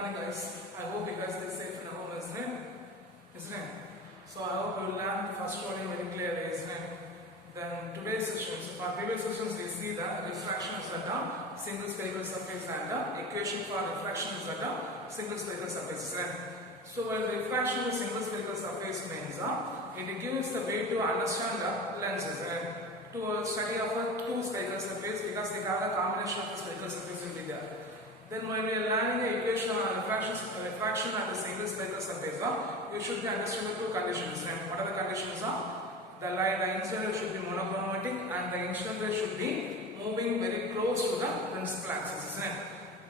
morning guys. I hope you guys are safe in home, isn't it? Isn't it? So I hope you will learn the first story very clearly, isn't it? Then today's sessions, for previous sessions we see that refraction is at a single spherical surface and the equation for refraction is at a single spherical surface, isn't it? So when refraction is single spherical surface means it gives the way to understand the lenses to study of a two spherical surface because they have a combination of the spherical surface will be there. Then when we are learning the equation of refraction at the single spherical surface, you should be understanding two conditions. What are the conditions? The incident ray should be monochromatic and the incident ray should be moving very close to the principal axis.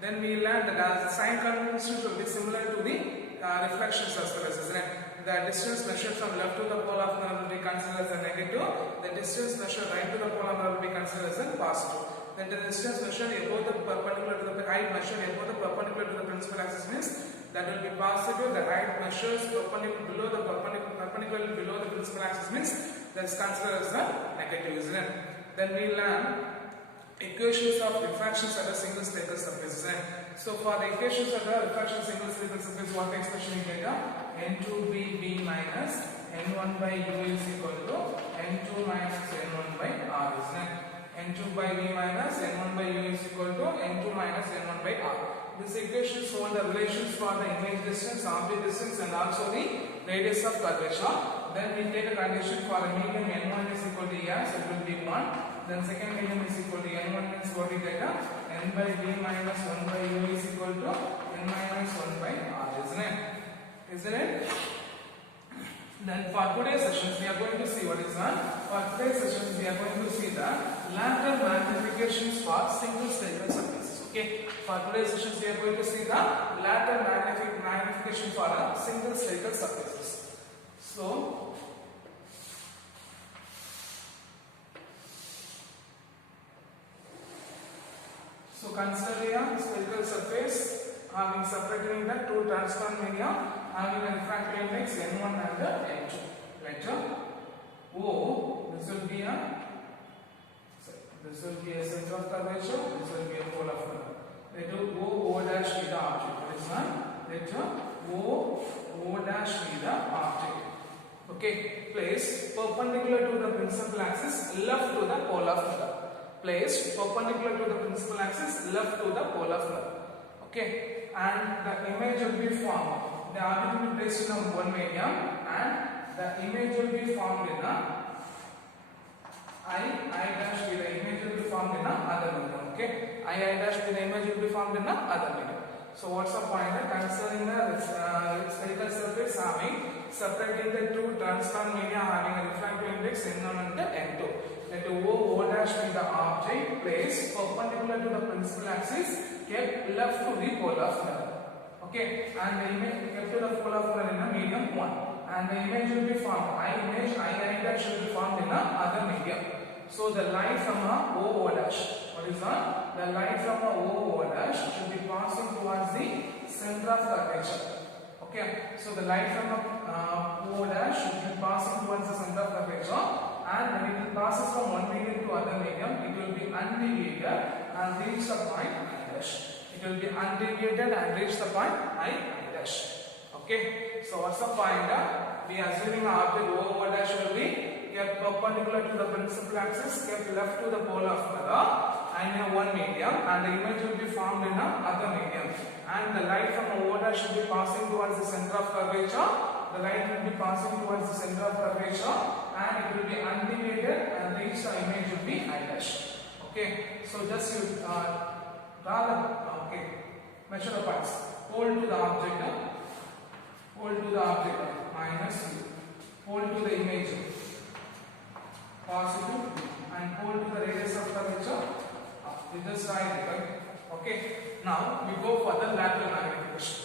Then we learned that the sign conventions will be similar to the reflection surface. The distance measured from left to the pole of mirror will be considered as a negative. The distance measured right to the pole of mirror will be considered as a positive. Then the distance measured above the perpendicular to the height measured above the perpendicular to the principal axis means that will be positive. The height measures perpendicular below the principal axis means that is considered as a negative, isn't it? Then we learn equations of refractions at a single spherical surface. So for the equations of the refraction single spherical surface, what expression we get? N2b minus N1 by U is equal to N2 minus N1 by R, isn't it? N2 by V minus N1 by U is equal to N2 minus N1 by R. This equation shows the relations for the image distance, object distance and also the radius of curvature. Then we take a condition for a medium N1 is equal to S, it will be 1. Then second medium is equal to N1 means what we get? N by V minus 1 by U is equal to N minus 1 by R, isn't it? Isn't it? Then for today's sessions we are going to see what is that. For today's sessions we are going to see the lateral magnifications for single spherical surfaces. Okay. For today's sessions we are going to see the lateral magnification for a single spherical surfaces. So consider a spherical surface having separating the two transparent media having a refractive index N1 and N2. Letter O, this will be a center of curvature, this will be a pole of mirror. Letter O dash be the object. What is that? Letter O dash be the object. Okay, place perpendicular to the principal axis, left to the pole of mirror. Placed perpendicular to the principal axis, left to the pole of mirror. Okay, and the image will be formed. The object will be placed in one medium, and the image will be formed in a I dash be the image will be formed in a other medium. Okay, I dash be the image will be formed in a other medium. So what's the point? Concerning the spherical surface having separating the two transparent media having a refractive index N1 and N2. Let O dash be the object placed perpendicular to the principal axis kept left to the pole of mirror. Okay, and the image kept to the pole of mirror in a medium 1. And the image will be formed. I dash should be formed in a other medium. So the light from a O dash. What is that? The light from a O dash should be passing towards the center of curvature. Okay, so the light from a O dash should be passing towards the center of curvature, and when it passes from one medium to other medium, it will be undeviated and reach the point I dash. It will be undeviated and reach the point I dash. Okay, so what's the point? We are assuming our object O dash will be kept perpendicular to the principal axis, kept left to the pole of mirror and in one medium, and the image will be formed in another medium. And the light from O dash should be passing towards the center of curvature. The light will be passing towards the center of curvature, and it will be undeviated and reach the image will be I dash. Okay, so just you draw the measure the points. Hold to the object minus U. Hold to the image positive and hold to the radius of curvature with the side, right? Okay. Now we go for the lateral magnification.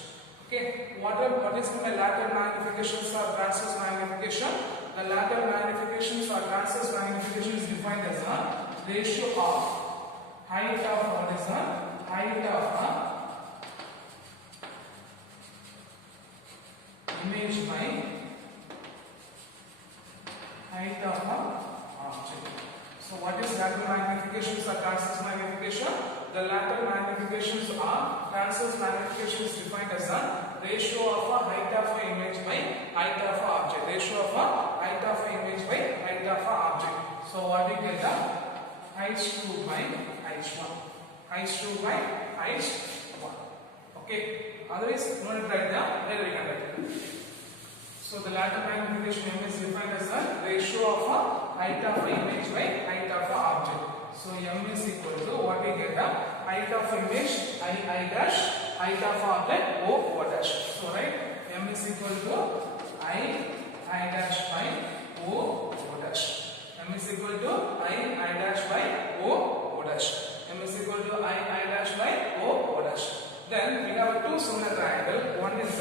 Okay. What is the lateral magnifications or transverse magnification? The lateral magnifications or transverse magnification is defined as a ratio of height of image by height of object. So what is lateral magnification or transverse magnification? The latter magnifications are transverse magnification is defined as a ratio of a height of an image by height of an object. Ratio of a height of an image by height of an object. So what we get the H2 by H1. H2 by H1. Okay. Otherwise, no need to write down. Later we can write. So the latter magnification M is defined as a ratio of a height of an image by height of an object. So M is equal to what we get the height of image I dash, height of object O dash. So right, M is equal to I dash by O dash. M is equal to I dash by O dash. M is equal to I dash by O dash. Then we have two similar triangles. One is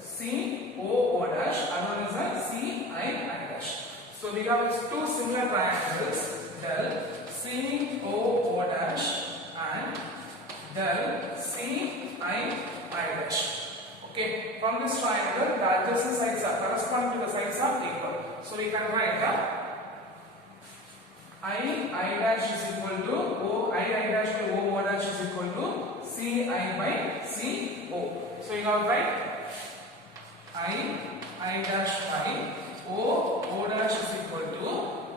C O dash, and one is C I dash. So we have two similar triangles, del C O dash and del C I dash. Okay, from this triangle, the adjacent sides are corresponding to the sides are equal. So we can write I dash is equal to O, I dash by O dash is equal to C I by C O. So you have write I dash by O dash is equal to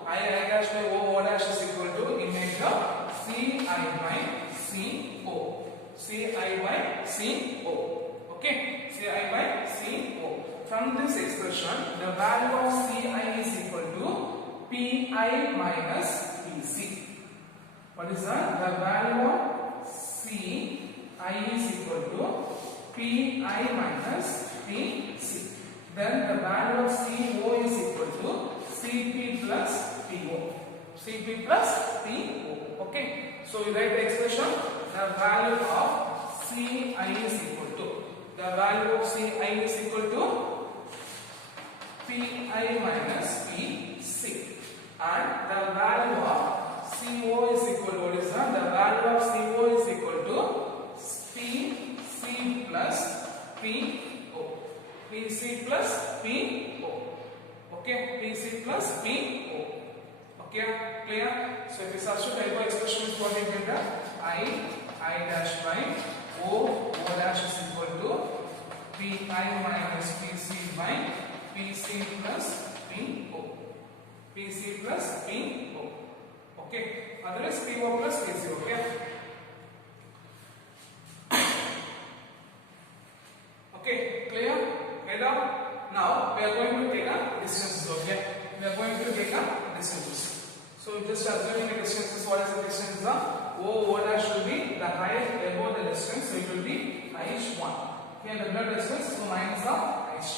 I dash by O dash is equal to image of C I by C O. C I by C O. Okay, C I by C O. From this expression, the value of C I is equal to P I minus P C. What is that? The value of C I is equal to P I minus P C. Then the value of CO is equal to CP plus PO. CP plus PO. Okay. So you write the expression. The value of CI is equal to. The value of CI is equal to PI minus PC. And the value of CO is equal to what is that? The value of CO is equal to PC plus PO. PC plus PO. Okay, PC plus PO. Okay, clear? So if we substitute type of expression is what we get I dash by O dash is equal to PI minus PC by PC plus PO. PC plus PO. Okay, otherwise PO plus PC. Okay. Okay, clear? Now we are going to take a distances. Okay, we are going to take a distances. So just assuming the distances, what is the distance? O dash will be the height above the distance, so it will be H1. Here the blood distance, so minus of H2.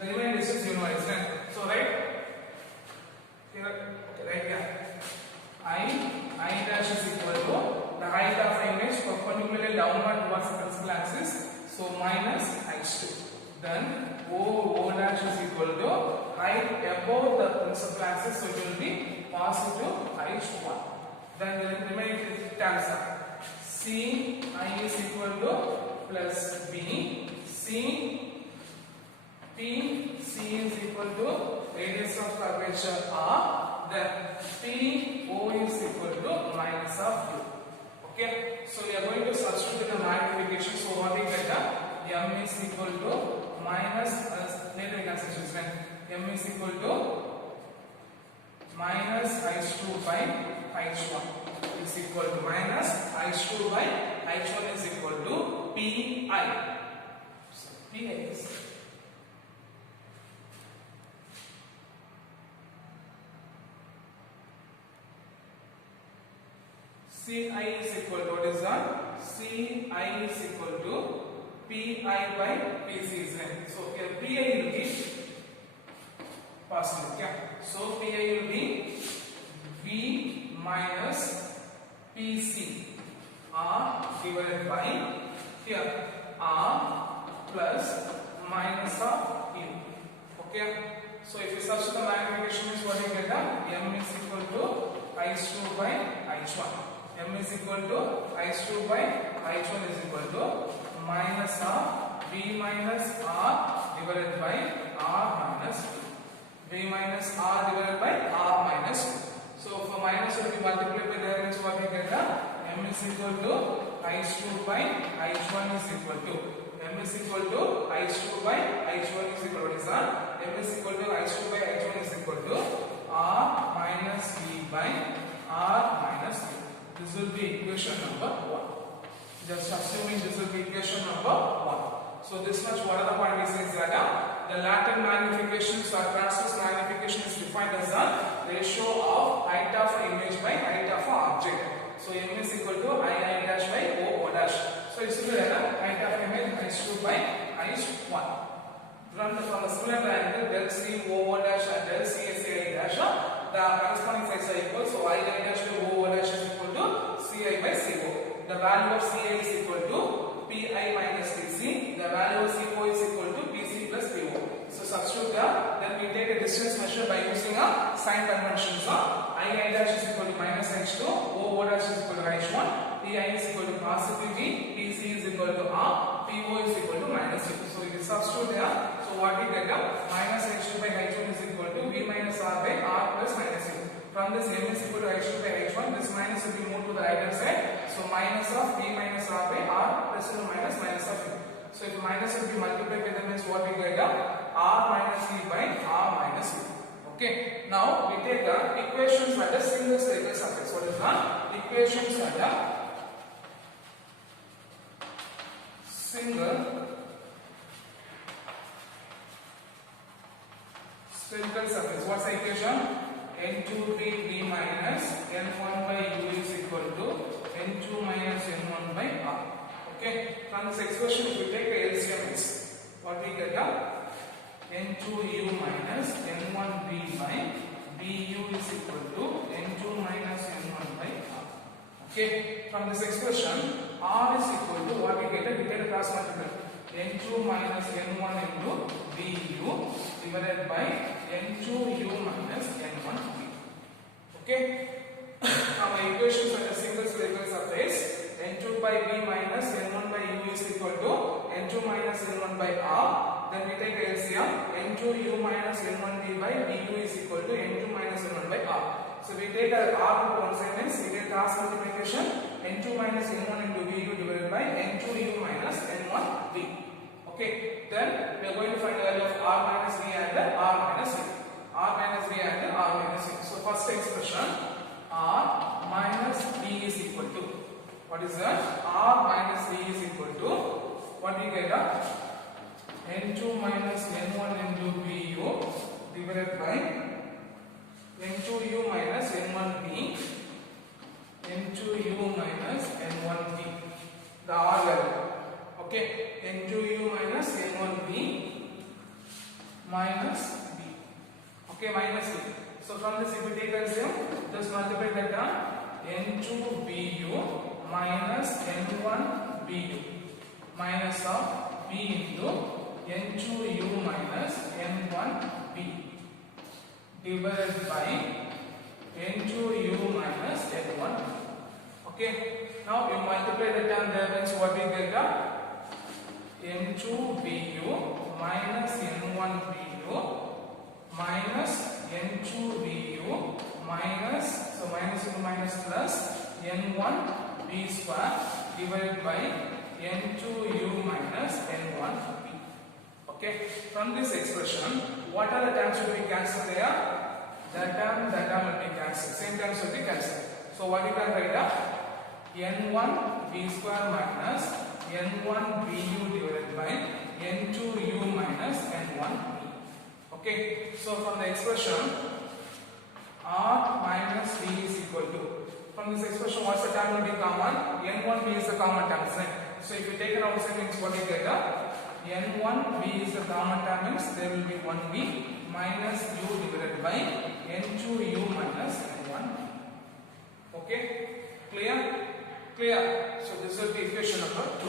The remaining distance you know is then. So right here, okay, right here. I dash is equal to the height of the image perpendicularly downward towards the principal axis, so minus H2. Then O dash is equal to height above the principal axis, so it will be positive H1. Then the remaining terms are C I is equal to plus B, C P C is equal to radius of curvature R, then P O is equal to minus of U. Okay, so we are going to substitute the magnification. So what we get M is equal to minus, later we can substitute M is equal to minus H2 by H1 is equal to minus H2 by H1 is equal to PI. So PI is CI is equal to what is that? CI is equal to PI by PC is n. So here PI will be positive. Yeah. So PI will be V minus PC R divided by here R plus minus of U. Okay. So if you substitute the magnification is what you get M is equal to H2 by H1. M is equal to H2 by H1 is equal to minus of V minus R divided by R minus V. V minus R divided by R minus 2. So for minus will be multiplied by there means what we get m is equal to h2 by h1 is equal to m is equal to h2 by h1 is equal to what is that? M is equal to h2 by h1 is equal to r minus v by r minus v. This will be equation number 1. Just assuming this will be equation number 1. So this much what are the point we say is that the latent magnification or transverse magnification is defined as the ratio of height of an image by height of an object. So m is equal to I dash by o dash. So it's equal to height of image h2 by h1. From the similar triangle del c o dash and del c s a dash, the corresponding sides are equal. So I dash by o dash is equal to ci by co. The value of ci is equal to pi minus pc. The value of co is equal to pc plus po. So substitute that. Then we take a distance measure by using a sign convention. So I dash is equal to minus h2, o dash is equal to h1, pi is equal to positive v, pc is equal to r, po is equal to minus u. So we substitute here. So what we get minus h2 by h1 is equal to v minus r by r plus minus u. From this m is equal to h2 by h1, this minus will be moved to the right hand side. So minus of v minus r by r plus minus minus of u. So if minus will be multiplied with the means what we get r minus v by r minus u. Okay. Now we take the equations for the single spherical surface. What is that? Equations for the single spherical surface. What's the equation? n2p v minus n1 by u is equal to n2 minus n1 by r. Okay. From this expression, if we take the LCM, what we get n2u minus n1b by bu is equal to n2 minus n1 by r. Okay. From this expression, r is equal to what we get a cross multiply n2 minus n1 into bu divided by n2u minus n1b. Okay. Now my equations for the single spherical surface, n2 by v minus n1 by u is equal to n2 minus n1 by r. Then we take LCM, n2u minus n1b by bu is equal to n2 minus n1 by r. So we take r to one side means we get cross multiplication n2 minus n1 into vu divided by n2u minus n1b. Okay. Then we are going to find the value of r minus v and r minus v. R minus v and r minus v. So first expression, r minus v is equal to, what is that? R minus v is equal to, what we get n2 minus n1 into bu divided by n2u minus n1b, n2u minus n1b, the r value. Okay, n2u minus n1b minus b. Okay, minus b. So from this, if we take LCM, just multiply that term, n2bu minus n1bu minus of b into n2u minus n1b divided by n2u minus n1b. Okay. Now you multiply the term there means what we get n2bu minus n1bu minus n2bu minus, so minus into minus plus n1b square divided by n2u minus n1b. Okay. From this expression, what are the terms will be cancelled there? That term will be cancelled. Same terms will be cancelled. So what you can write n1b square minus n1bu divided by n2u minus n1b. Okay. So from the expression, r minus v is equal to, from this expression what's the term will be common? n1b is the common term. So if you take it outside means what you get n1b is the common term means there will be 1b minus u divided by n2u minus n1b. Okay. Clear? Clear. So this will be equation number 2.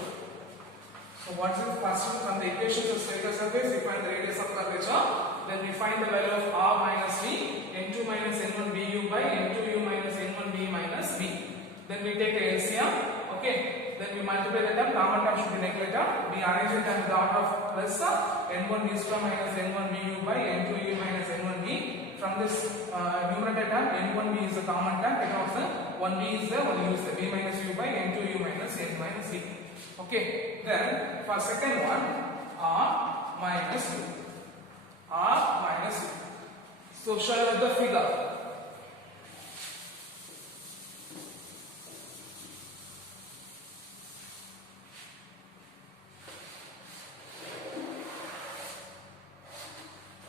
So what's the first one? From the equation of spherical surface, we find the radius of curvature. Then we find the value of r minus v, n2 minus n1 bu by n2u minus n1b minus v. Then we take the LCM. Okay. Then we multiply the term. Common term should be neglected. We arrange it in the order of plus n1 b square minus n1 bu by n2u minus n1b. From this numerator term, n1b is the common term. Take off the one v is there, one u is there. V minus u by n2 u minus n minus v. Okay. Then for second one, r minus u. R minus u. So show you the figure.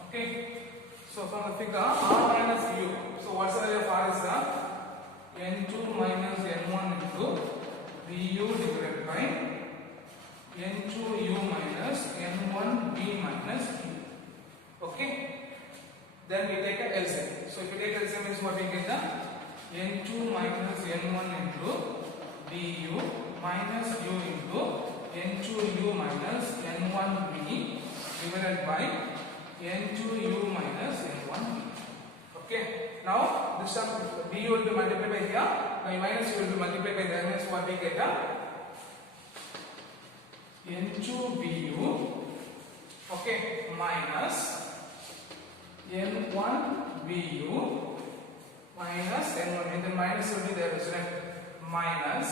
Okay. So from the figure, r minus u. So what's the value of r is n2 minus n1 into vu divided by n2 u minus n1 v minus u. Okay. Then we take a LCM. So if we take LCM, is what we get the n2 minus n1 into du minus u into n2 u minus n1 v divided by n2 u minus n1 v. Okay. Now this term du will be multiplied by here, by minus u will be multiplied by there, means what we get n2 vu, okay, minus n1 vu minus n1, and then minus will be there, isn't it? Minus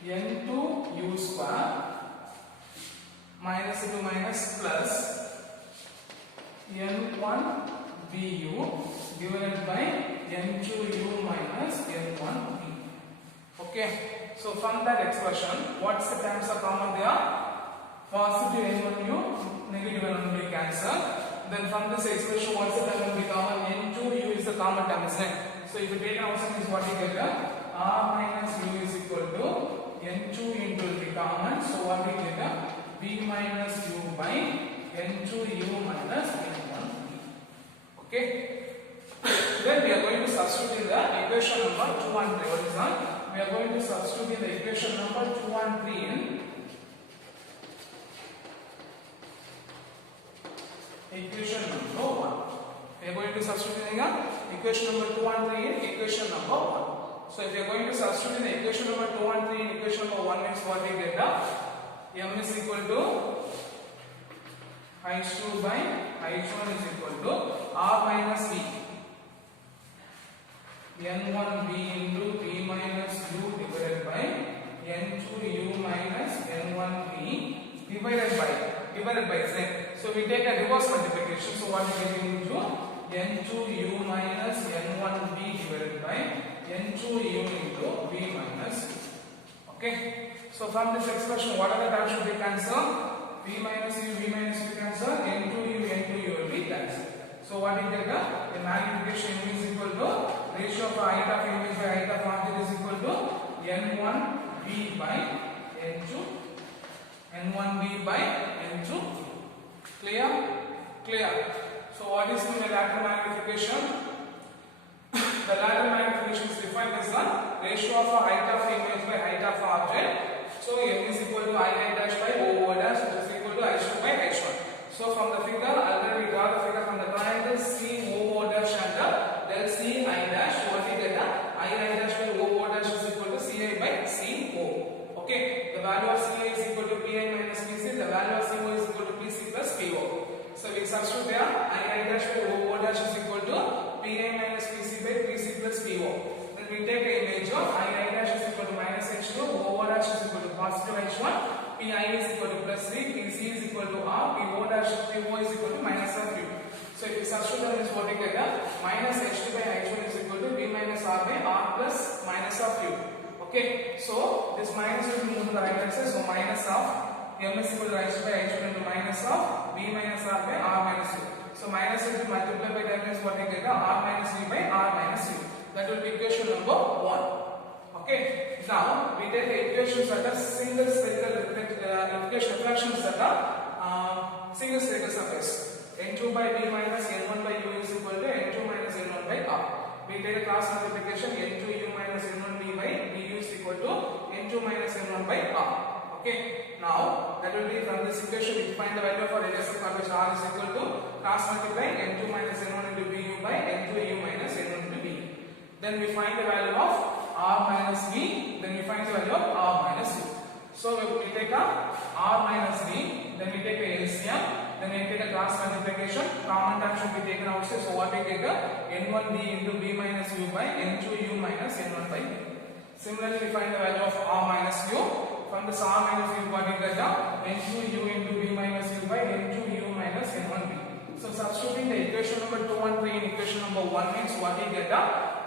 n2 u square minus into minus plus n1 vu divided by n2 u minus n1 v. Okay. So from that expression, what's the terms are common there? Positive n1 u, negative n1 u cancel. Then from this expression, what's the term will be common? N2 u is the common term, isn't it? So if you take an outside, is what you get r minus u is equal to n2 into the common. So what we get v minus u by n2 u minus n1 v. Okay. Then we are going to substitute in the equation number 2 and 3. What is that? We are going to substitute in the equation number 2 and 3 in equation number 1. We are going to substitute in the equation number 2 and 3 in equation number 1. So if you are going to substitute in the equation number 2 and 3 in equation number 1, means what we get m is equal to h2 by h1 is equal to r minus v. n1 v into v minus u divided by n2 u minus n1 v divided by z. So we take a reverse multiplication. So what we get into n2 u minus n1 v divided by n2 u into v minus u. Okay. So from this expression, what are the terms should be cancelled? v minus u cancel, n2 u will be cancelled. So what we get the magnification m is equal to ratio of height of image by height of object is equal to n1 v by n2 clear. So what is the lateral magnification? The lateral magnification is defined as the ratio of height of image by height of object. So m is equal to I dash by O dash, which is equal to h2 by h1. So from the figure, already we draw the figure from the triangle COO dash and del CI dash. What we get I dash by OO dash is equal to CI by CO. Okay. The value of CI is equal to PI minus PC. The value of CO is equal to PC plus PO. So we substitute there. I dash by OO dash is equal to PI minus PC by PC plus PO. Then we take the image of I dash is equal to minus h2, OO dash is equal to positive h1. Pi is equal to plus 3, Pc is equal to r, PO is equal to minus of u. So if you substitute that, is what you get minus h2 by h1 is equal to v minus r by r plus minus of u. Okay, so this minus will be moved to the right hand side, so minus of m is equal to h2 by h1 into minus of v minus r by r minus u. So minus will be multiplied by that, means what you get r minus v by r minus u. That will be equation number 1. Okay, now we take the equations that are single spherical reflections that are single spherical surface. n2 by v minus n1 by u is equal to n2 minus n1 by r. We take a cross multiplication, n2 u minus n1 v by du is equal to n2 minus n1 by r. Okay, now that will be from this equation we find the value for radius of which r is equal to cross multiply n2 minus n1 into vu by n2 u minus n1 into v. Then we find the value of r minus v, then we find the value of r minus u. So we take a r minus v, then we take a LCM, then we take a cross multiplication, common term should be taken outside. So what we get n1 v into v minus u by n2 u minus n1 by b. Similarly, we find the value of r minus u. From this r minus u, what we get n2 u into b minus u by n2 u minus n1 b. So substituting the equation number 2 and 3 in equation number 1 means what we get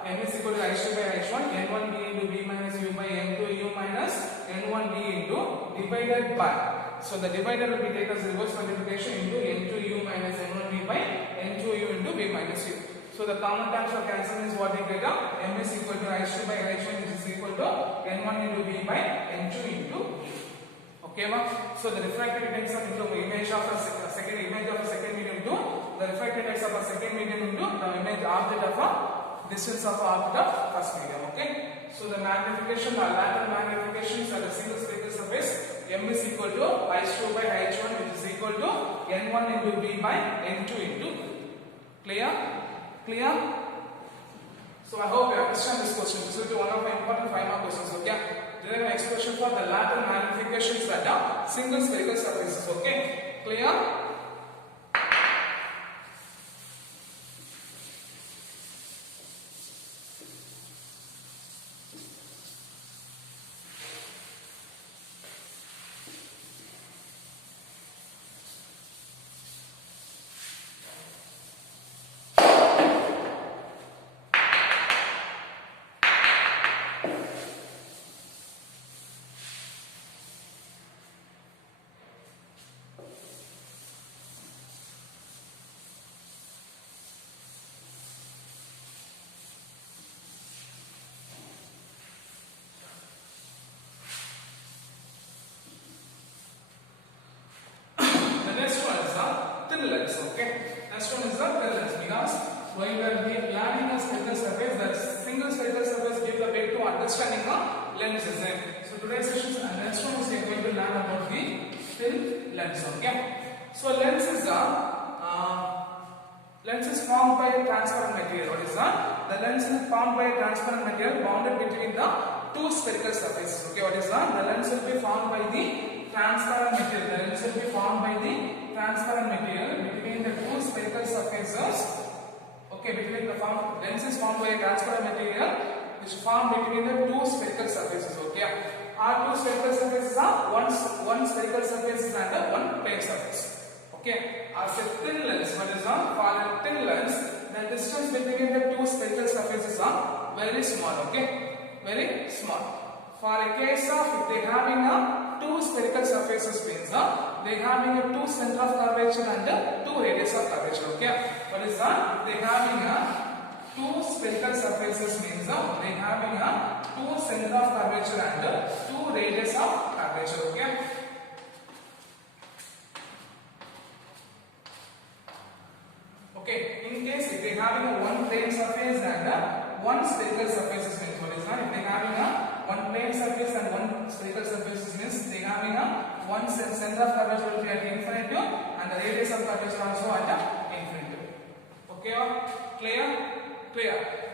m is equal to h2 by h1 n1 b into b minus u by n2 u minus n1 b into divided by. So the divider will be taken as reverse multiplication into n2 u minus n1 b by n2 u into b minus u. So the common terms of cancellation is what we get m is equal to h2 by h1 which is equal to n1 into b by n2 into b. Okay, so the refractive index of image of a second medium to the refractive index of a second medium into the image object of a distance of object of first medium. Okay, so the magnification or lateral magnifications at a single spherical surface m is equal to h2 by h1 which is equal to n1 into b by n2 into b. Clear? So I hope you understand this question. This will be one of my important 5 mark questions. Okay, derive an expression for the lateral magnifications at a single spherical surfaces. Okay, clear? While we are planning a spherical surface, that single spherical surface gives the way to understanding the lens design. So today's session, next one is we are going to learn about the thin lens. Okay. So lens is formed by a transparent material. What is that? The lens is formed by a transparent material bounded between the two spherical surfaces. Okay. What is that? The lens will be formed by the transparent material. The lens will be formed by the transparent material between the two spherical surfaces. Okay, between the lens is formed by a transparent material which is formed between the two spherical surfaces. Okay, our two spherical surfaces are one spherical surface and one plane surface. Okay, as a thin lens, what is that? For a thin lens, the distance between the two spherical surfaces are very small. Okay, very small. For a case of if they having a two spherical surfaces means they having a two center of curvature and two radius of curvature. Okay, what is that? They having a two spherical surfaces means they having a two center of curvature and two radius of curvature. Okay. Okay, in case if they having a one plane surface and one spherical surfaces means what is that? If they having a one plane surface and one spherical surface means they having a one center of curvature will be at infinitive and the radius of curvature also at infinitive. Okay, clear?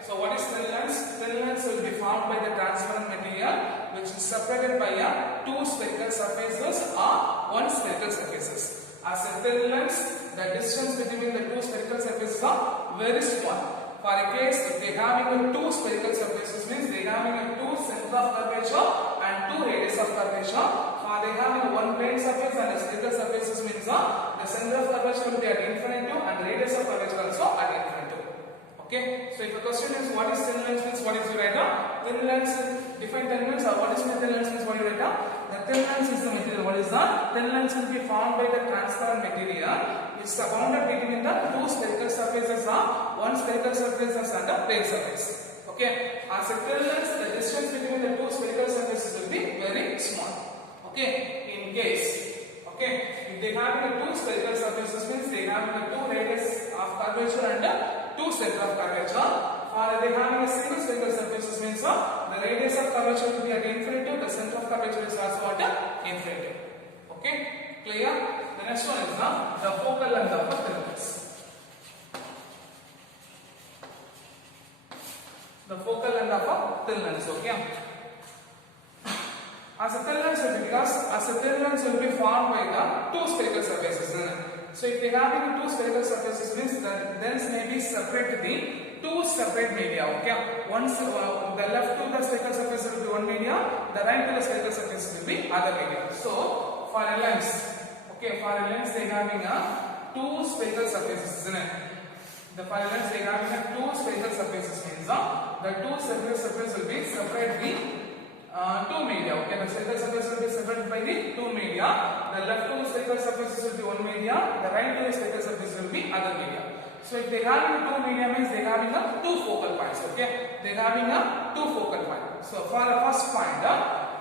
So what is thin lens? Thin lens will be formed by the transparent material which is separated by a two spherical surfaces or one spherical surfaces. As a thin lens, the distance between the two spherical surfaces are very small. For a case, if they having a two spherical surfaces means they having a two center of curvature and two radius of curvature. For they having a one plane surface and a spherical surfaces means the center of curvature will be at infinitive and the radius of curvature also at infinitive. Okay. So if the question is what is thin lens means what is you write down? Thin lens define thin lens or what is thin lens means what you write down? The thin lens is the material. What is that? Thin lens will be formed by the transparent material. It's bounded between the two spherical surfaces are one spherical surface and a plane surface. Okay, as a thin lens, the distance between the two spherical surfaces will be very small. Okay, in case, okay, if they have the two spherical surfaces means they have the two radius of curvature and two center of curvature. Or they having a single spherical surfaces means the radius of curvature will be at infinitive, the center of curvature is also at infinitive. Okay, clear? The next one is the focal length of a thin lens. The focal length of a thin lens. Okay. As a thin lens will be because as a thin lens will be formed by the two spherical surfaces. So if they having two spherical surfaces means the lens may be separate the two separate media. Okay, once the left to the spherical surface will be one media, the right to the spherical surface will be other media. So for a lens, okay, for a lens they having a two spherical surfaces, isn't it? The for a lens they having a two spherical surfaces means the two spherical surfaces will be separately two media. Okay, the spherical surface will be separated by the two media. The left to the spherical surfaces will be one media. The right to the spherical surface will be other media. So if they having two media means they having a two focal points. Okay, they having a two focal point. So for the first point, the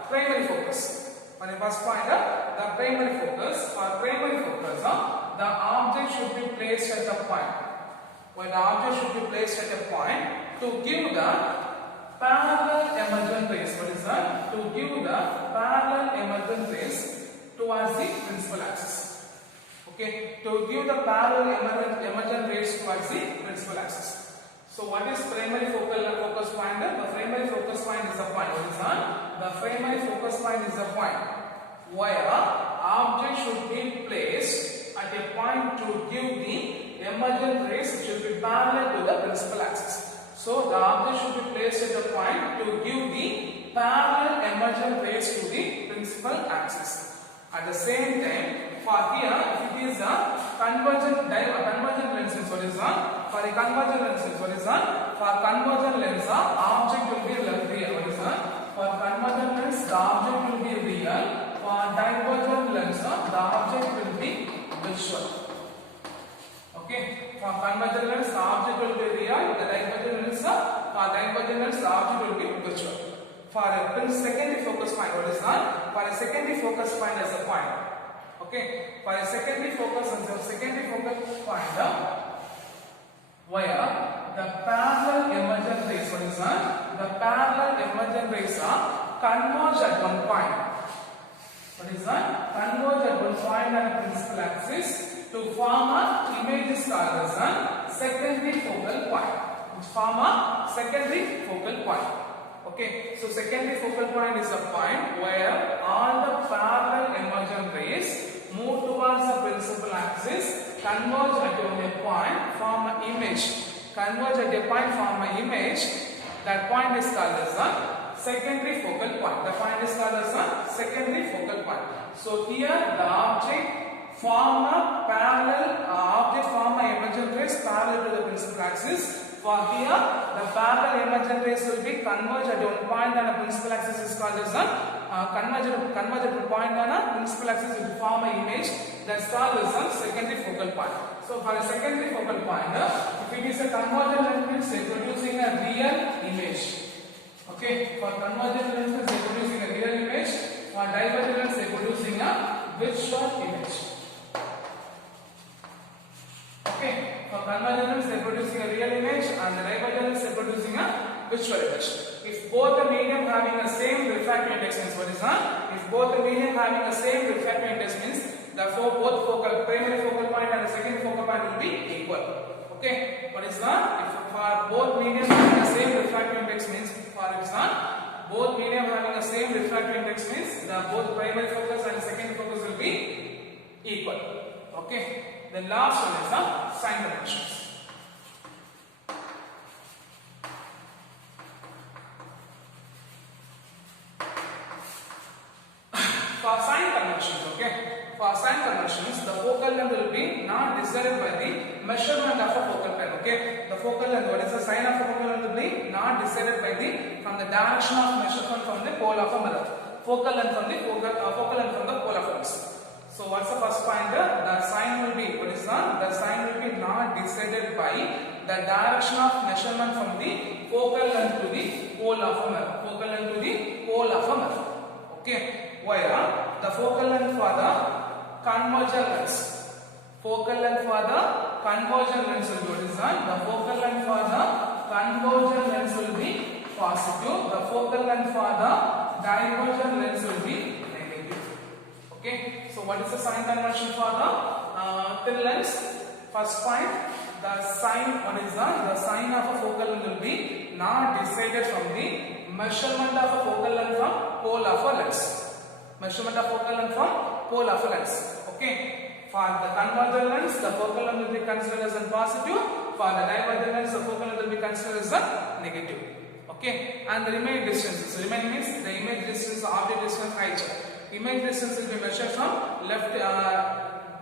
primary focus. For the first point, the primary focus. For primary focus, the object should be placed at a point. When the object should be placed at a point to give the parallel emergent rays. What is that? To give the parallel emergent rays towards the principal axis. Okay, to give the parallel emergent rays towards the principal axis. So what is primary focus point? The primary focus point is the point. What is that? The primary focus point is the point where object should be placed at a point to give the emergent rays which will be parallel to the principal axis. So the object should be placed at a point to give the parallel emergent rays to the principal axis. At the same time, for here, if it is a convergent lenses, what is that? For a convergent lenses, what is that? For convergent lens, the object will be real. What is that? For convergent lens, the object will be real. For divergent lens, the object will be visual. Okay, for convergent lens, the object will be real. The divergent lens, the object will be virtual. For a secondary focus point, what is that? For a secondary focus point as a point. Okay, for a secondary focus point, where the parallel emergent rays, what is that? The parallel emergent rays are converge at one point. What is that? Converge at one point on the principal axis to form an image is called as a secondary focal point. Which form a secondary focal point. Okay, so secondary focal point is a point where all the parallel emergent rays move towards the principal axis, converge at a point, form an image. Converge at a point, form an image. That point is called as a secondary focal point. The point is called as a secondary focal point. So here the object form a emergent rays parallel to the principal axis. For here, the parallel emergent rays will be converged at one point on a principal axis is called as a converge at one point on a principal axis will form an image that's called as a secondary focal point. So for a secondary focal point, if it is a convergent lens, they are producing a real image. Okay, for convergent lenses they are producing a real image. For divergent lens they are producing a virtual image. Okay, for convergent lens they are producing a real image and the divergent lens they are producing a virtual image. If both the medium having the same refractive index means what is that? If both the medium having the same refractive index means therefore both primary focal point and the secondary focal point will be equal. Okay, what is that? If for both medium having the same refractive index means for example both medium having the same refractive index means the both primary focus and secondary focus will be equal. Okay, the last one is the sign conventions. For sign conventions, okay, for sign conventions, the focal length will be not decided by the measurement of a focal plane. Okay, the focal length, what is the sign of a focal length will be not decided by from the direction of measurement from the pole of a mirror. Focal length from the pole of a lens. So what's the first point? The sign will be, what is that? The sign will be not decided by the direction of measurement from the focal length to the pole of a mirror. Focal length to the pole of a mirror. Okay. Where the focal length for the convergent lens. Focal length for the convergent lens will be what is that? The focal length for the convergent lens will be positive. The focal length for the divergent lens will be negative. Okay. So what is the sign convention for the thin lens? First point, the sign, what is that? The sign of a focal length will be not decided from the measurement of a focal length from pole of a lens. Measurement of focal length from pole of a lens. Okay. For the convergent lens, the focal length will be considered as a positive. For the divergent lines, the focal length will be considered as a negative. Okay, and the remaining distances. Remaining means the image distance, object distance, height. Image distance will be measured from left.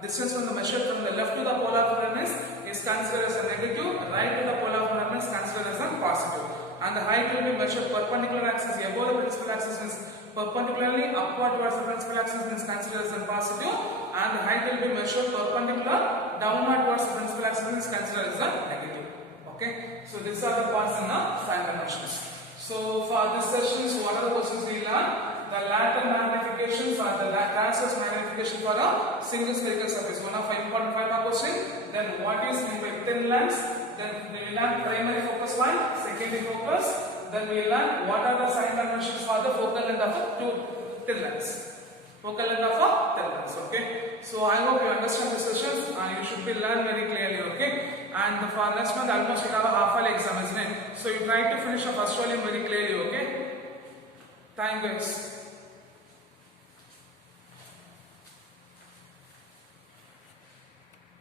Distance from the measured from the left to the polar furnace is considered as a negative. Right to the polar furnace is considered as a positive. And the height will be measured perpendicular axis above the principal axis means perpendicularly upward towards the principal axis means considered as a positive, and the height will be measured perpendicular downward towards the principal axis means considered as a negative. Okay, so these are the parts in the sine conventions. So for this session, what are the questions we learn? The lateral magnification for the transverse magnification for a single spherical surface. One of 5.5 mark question. Then what is meant by thin lens? Then we learn primary focus point, secondary focus. Then we learn what are the sign conventions for the focal length of a thin lens. Focal length of a thin lens. Okay. So I hope you understand the sessions and you should be learned very clearly. Okay. And for next month almost you have a half-yearly exam, isn't it? So you try to finish the first volume very clearly. Okay. Thank you guys.